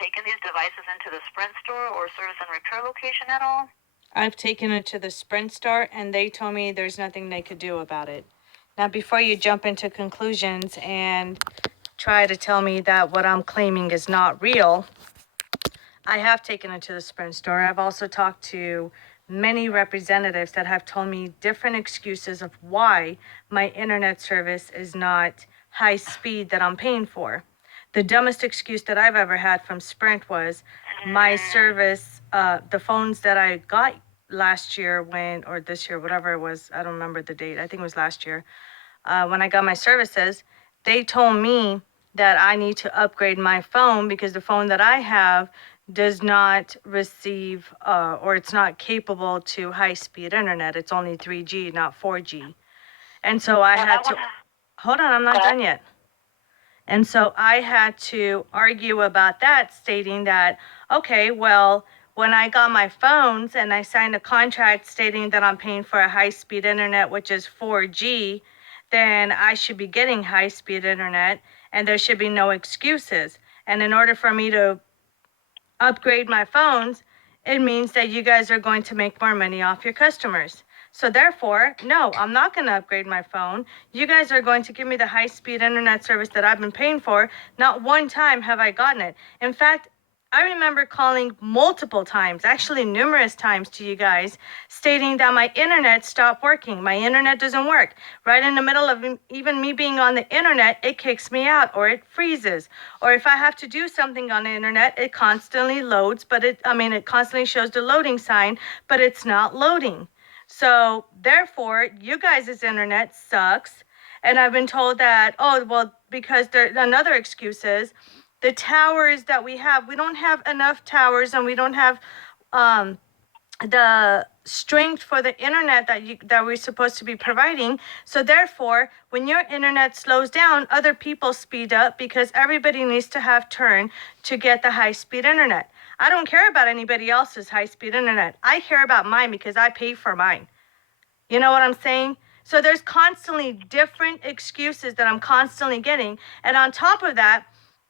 taken these devices into the Sprint store or service and repair location at all? I've taken it to the Sprint store, and they told me there's nothing they could do about it. Now, before you jump into conclusions and try to tell me that what I'm claiming is not real, I have taken it to the Sprint store. I've also talked to many representatives that have told me different excuses of why my internet service is not high speed that I'm paying for. The dumbest excuse that I've ever had from Sprint was my service, the phones that I got last year or this year, whatever it was, I don't remember the date, I think it was last year, when I got my services, they told me that I need to upgrade my phone because the phone that I have does not receive or it's not capable to high-speed internet. It's only 3G, not 4G. And so I had to, hold on, I'm not done yet. And so I had to argue about that, stating that, okay, well, when I got my phones and I signed a contract stating that I'm paying for a high-speed internet, which is 4G, then I should be getting high-speed internet and there should be no excuses. And in order for me to upgrade my phones, it means that you guys are going to make more money off your customers. So therefore, no, I'm not going to upgrade my phone. You guys are going to give me the high-speed internet service that I've been paying for. Not one time have I gotten it. In fact, I remember calling multiple times, actually numerous times to you guys, stating that my internet stopped working. My internet doesn't work. Right in the middle of even me being on the internet, it kicks me out or it freezes. Or if I have to do something on the internet, it constantly loads, but it constantly shows the loading sign, but it's not loading. So therefore, you guys' internet sucks. And I've been told that, oh, well, because another excuse is the towers that we don't have enough towers and we don't have the strength for the internet that we're supposed to be providing. So therefore, when your internet slows down, other people speed up because everybody needs to have turn to get the high-speed internet. I don't care about anybody else's high-speed internet. I care about mine because I pay for mine. You know what I'm saying? So there's constantly different excuses that I'm constantly getting. And on top of that,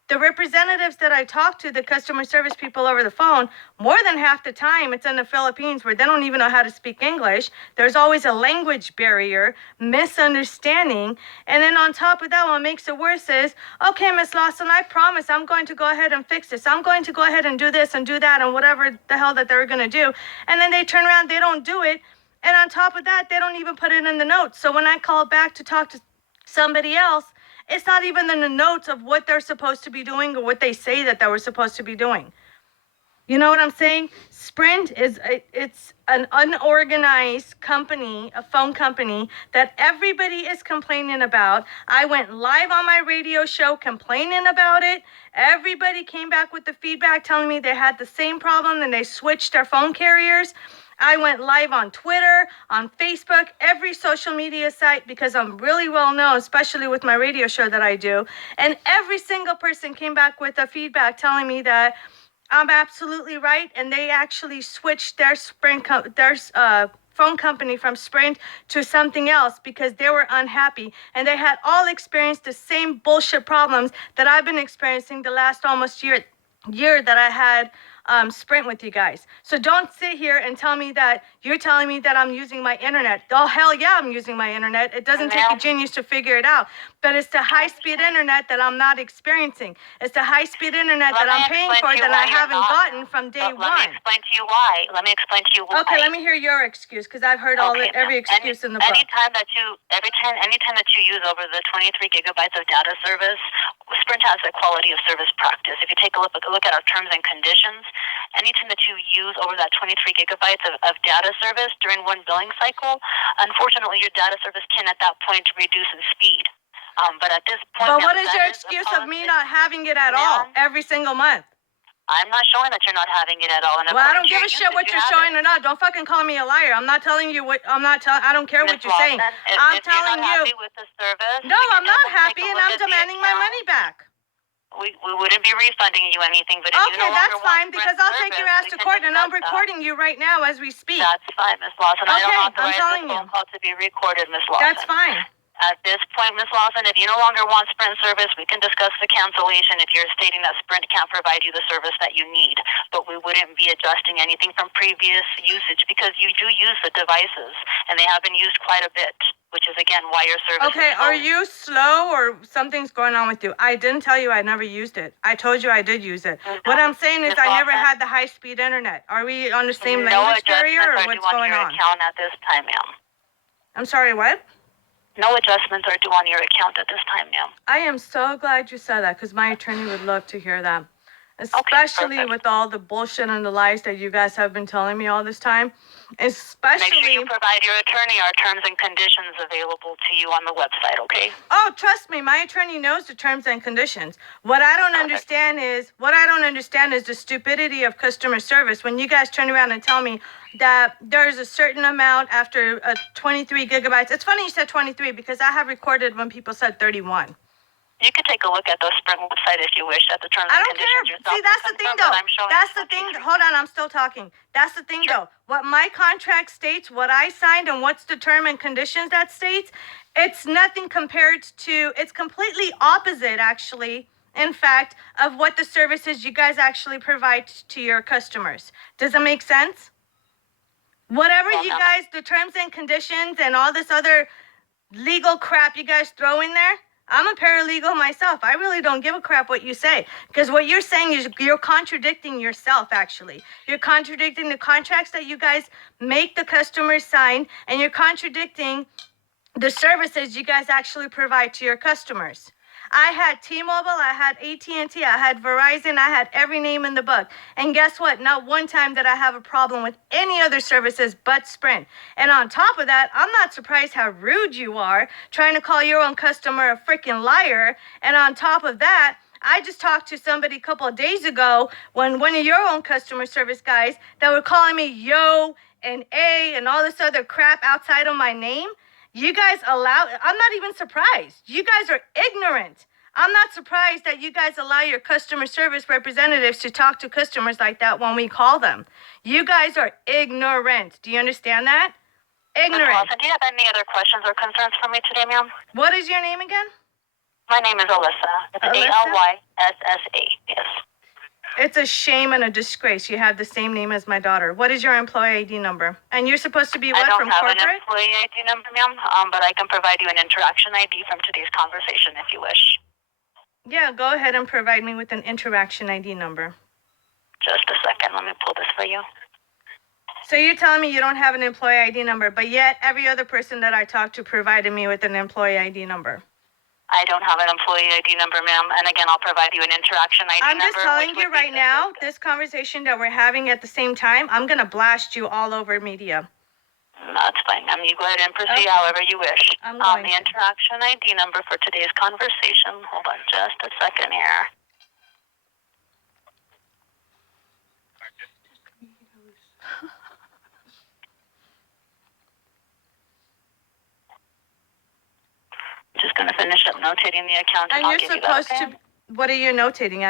the representatives that I talk to, the customer service people over the phone, more than half the time it's in the Philippines where they don't even know how to speak English. There's always a language barrier, misunderstanding. And then on top of that, what makes it worse is, okay, Miss Lawson, I promise I'm going to go ahead and fix this. I'm going to go ahead and do this and do that and whatever the hell that they're going to do. And then they turn around, they don't do it. And on top of that, they don't even put it in the notes. So when I call back to talk to somebody else, it's not even in the notes of what they're supposed to be doing or what they say that they were supposed to be doing. You know what I'm saying? Sprint it's an unorganized company, a phone company that everybody is complaining about. I went live on my radio show complaining about it. Everybody came back with the feedback telling me they had the same problem and they switched their phone carriers. I went live on Twitter, on Facebook, every social media site because I'm really well known, especially with my radio show that I do. And every single person came back with a feedback telling me that I'm absolutely right, and they actually switched their phone company from Sprint to something else because they were unhappy, and they had all experienced the same bullshit problems that I've been experiencing the last almost year that I had Sprint with you guys. So don't sit here and tell me that you're telling me that I'm using my internet. Oh, hell yeah, I'm using my internet. It doesn't take a genius to figure it out. But it's the high-speed internet that I'm not experiencing. It's the high-speed internet that I'm paying for that I haven't gotten from day one. Let me explain to you why. Okay, let me hear your excuse, because I've heard every excuse in the book. Anytime that you use over the 23 gigabytes of data service, Sprint has a quality of service practice. If you take a look at our terms and conditions, anytime that you use over that 23 gigabytes of data service during one billing cycle, unfortunately, your data service can at that point reduce in speed. But at this point, but what is your excuse of me not having it at all every single month? I'm not showing that you're not having it at all. And well, I don't give a shit what you're showing or not. Don't fucking call me a liar. I'm not telling you what I don't care what you're saying. I'm telling you. Happy with the service, no, I'm not happy, and I'm demanding my money back. We wouldn't be refunding you anything, but if okay, that's fine because I'll take your ass to court, and I'm recording you right now as we speak. That's fine, Miss Lawson. Okay, I don't authorize this phone call to be recorded, Miss Lawson. That's fine. At this point, Ms. Lawson, if you no longer want Sprint service, we can discuss the cancellation if you're stating that Sprint can't provide you the service that you need. But we wouldn't be adjusting anything from previous usage because you do use the devices, and they have been used quite a bit, which is, again, why your service Okay, is slow. are you slow or something's going on with you? I didn't tell you I never used it. I told you I did use it. What I'm saying is Ms. I never Lawson, had the high-speed internet. Are we on the same no language barrier or adjustments are what's due on going your on? account at this time, ma'am. I'm sorry, what? No adjustments are due on your account at this time, ma'am. I am so glad you said that because my attorney would love to hear that. Especially perfect. with all the bullshit and the lies that you guys have been telling me all this time. Make sure Especially, you provide your attorney our terms and conditions available to you on the website, okay? oh, trust me, my attorney knows the terms and conditions. What I don't understand is the stupidity of customer service. When you guys turn around and tell me that there's a certain amount after 23 gigabytes. It's funny you said 23 because I have recorded when people said 31. You can take a look at the Sprint website if you wish at the terms I and don't conditions care. yourself. See, that's the thing, though. That's the thing. Hold on, I'm still talking. That's the thing, though. What my contract states, what I signed, and what's the term and conditions that states, it's nothing compared to, it's completely opposite, actually, in fact, of what the services you guys actually provide to your customers. Does it make sense? Whatever Well, you no. guys, the terms and conditions and all this other legal crap you guys throw in there. I'm a paralegal myself. I really don't give a crap what you say because what you're saying is you're contradicting yourself, actually. You're contradicting the contracts that you guys make the customers sign, and you're contradicting the services you guys actually provide to your customers. I had T-Mobile, I had AT&T, I had Verizon, I had every name in the book. And guess what? Not one time did I have a problem with any other services but Sprint. And on top of that, I'm not surprised how rude you are trying to call your own customer a freaking liar. And on top of that, I just talked to somebody a couple of days ago when one of your own customer service guys that were calling me yo and a and all this other crap outside of my name. You guys allow, I'm not even surprised. You guys are ignorant. I'm not surprised that you guys allow your customer service representatives to talk to customers like that when we call them. You guys are ignorant. Do you understand that? Ignorant. Ms. Lawson, do you have any other questions or concerns for me today, ma'am? What is your name again? My name is Alyssa. It's Alyssa? Alyssa, yes. It's a shame and a disgrace. You have the same name as my daughter. What is your employee ID number? And you're supposed to be what, from I don't have corporate? an employee ID number, ma'am, but I can provide you an interaction ID from today's conversation if you wish. Yeah, go ahead and provide me with an interaction ID number. Just a second. Let me pull this for you. So you're telling me you don't have an employee ID number, but yet every other person that I talked to provided me with an employee ID number. I don't have an employee ID number, ma'am. And again, I'll provide you an interaction ID number. I'm just telling you right now, this conversation that we're having at the same time, I'm going to blast you all over media. That's fine, ma'am. You go ahead and proceed however you wish. I'm going The to. interaction ID number for today's conversation. Hold on just a second here. Just going to finish up notating the account and And I'll you're give you that, supposed okay? to, what are you notating?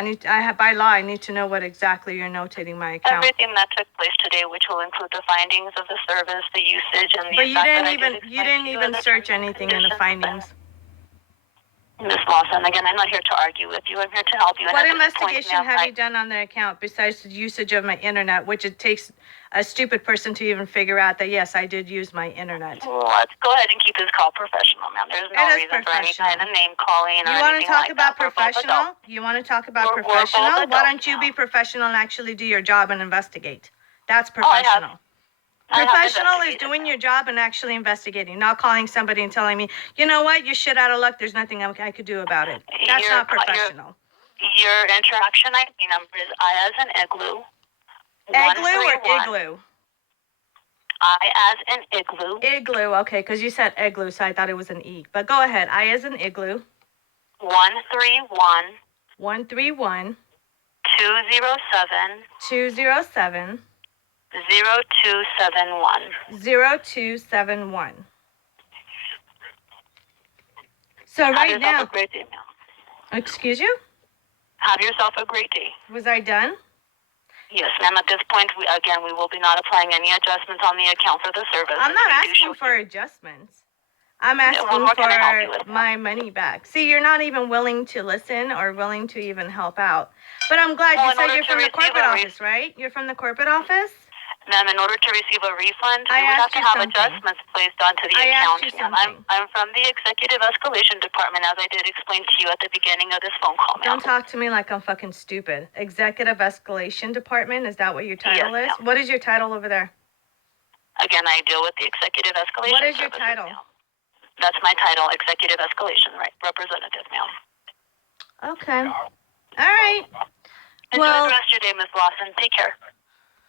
By law, I need to know what exactly you're notating my account. Everything that took place today, which will include the findings of the service, the usage, and the But you effect didn't that I even, did you explain didn't to you even in the search terms and anything in the conditions. findings. Ms. Lawson, again, I'm not here to argue with you. I'm here to help you. And What at this point, investigation ma'am, have you done on the account besides the usage of my internet, which it takes a stupid person to even figure out that, yes, I did use my internet? Let's go ahead and keep this call professional, ma'am. There's no It is reason for any professional. kind of name calling or You want to anything talk like about that. We're both professional? adults. You want to talk about We're both professional? Why adults don't you be now. professional and actually do your job and investigate? That's Oh, I have. professional. I have Professional is investigated, doing ma'am. your job and actually investigating, not calling somebody and telling me, you know what, you're shit out of luck. There's nothing I could do about it. That's Your- not professional. Your interaction ID number is I as in igloo. Igloo or 131. igloo? I as in igloo. Igloo, okay, because you said igloo, so I thought it was an E. But go ahead. I as in igloo. 131 131 207 207 0271. 0271. So Have right yourself now, a great day, ma'am. excuse you? Have yourself a great day. Was I done? Yes, ma'am. At this point, we will be not applying any adjustments on the account for the service. I'm not We do asking show for you- adjustments. I'm asking What can I help you for with? my money back. See, you're not even willing to listen or willing to even help out. But I'm glad Well, you in said order you're to from the receive corporate a office, right? You're from the corporate office? Ma'am, in order to receive a refund, I we would have asked to you have something. adjustments placed onto the I account. asked you Ma'am, something. I'm from the executive escalation department, as I did explain to you at the beginning of this phone call, ma'am. Don't talk to me like I'm fucking stupid. Executive Escalation Department, is that what your title Yes, is? ma'am. What is your title over there? Again, I deal with the executive escalation. What is your services, title? ma'am. That's my title, executive escalation representative, ma'am. Okay. All right. Enjoy Well, the rest of your day, Miss Lawson. Take care.